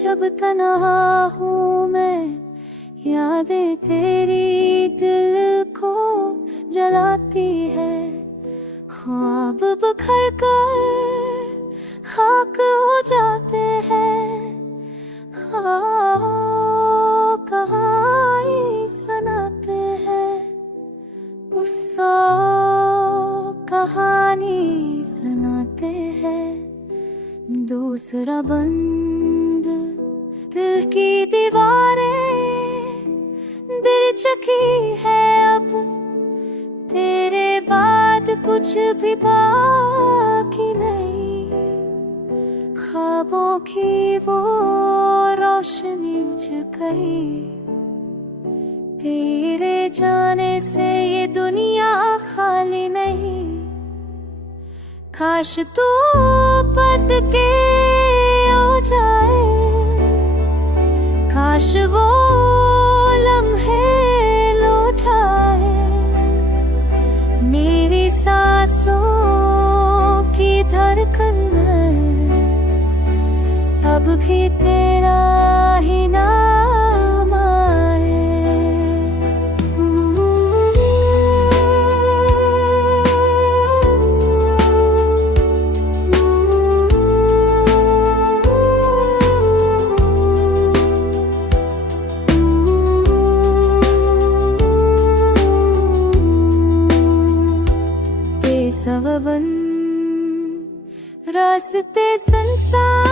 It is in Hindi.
जब तन्हा हूँ मैं, यादें तेरी दिल को जलाती है। ख्वाब बिखर कर खाक हो जाते हैं। कहानी सुनाते हैं, उसको कहानी सुनाते हैं। दूसरा बंद दिल की दीवारें दिल चकी है अब, तेरे बाद कुछ भी बाकी नहीं। ख्वाबों की वो रोशनी बुझ गई, तेरे जाने से ये दुनिया खाली नहीं। काश तू पद के हो जाए, काश वो लम्हे लौट आए। मेरी सांसों की धड़कन में अब भी तेरा ही नाम आए। बेसबन रास्ते संसार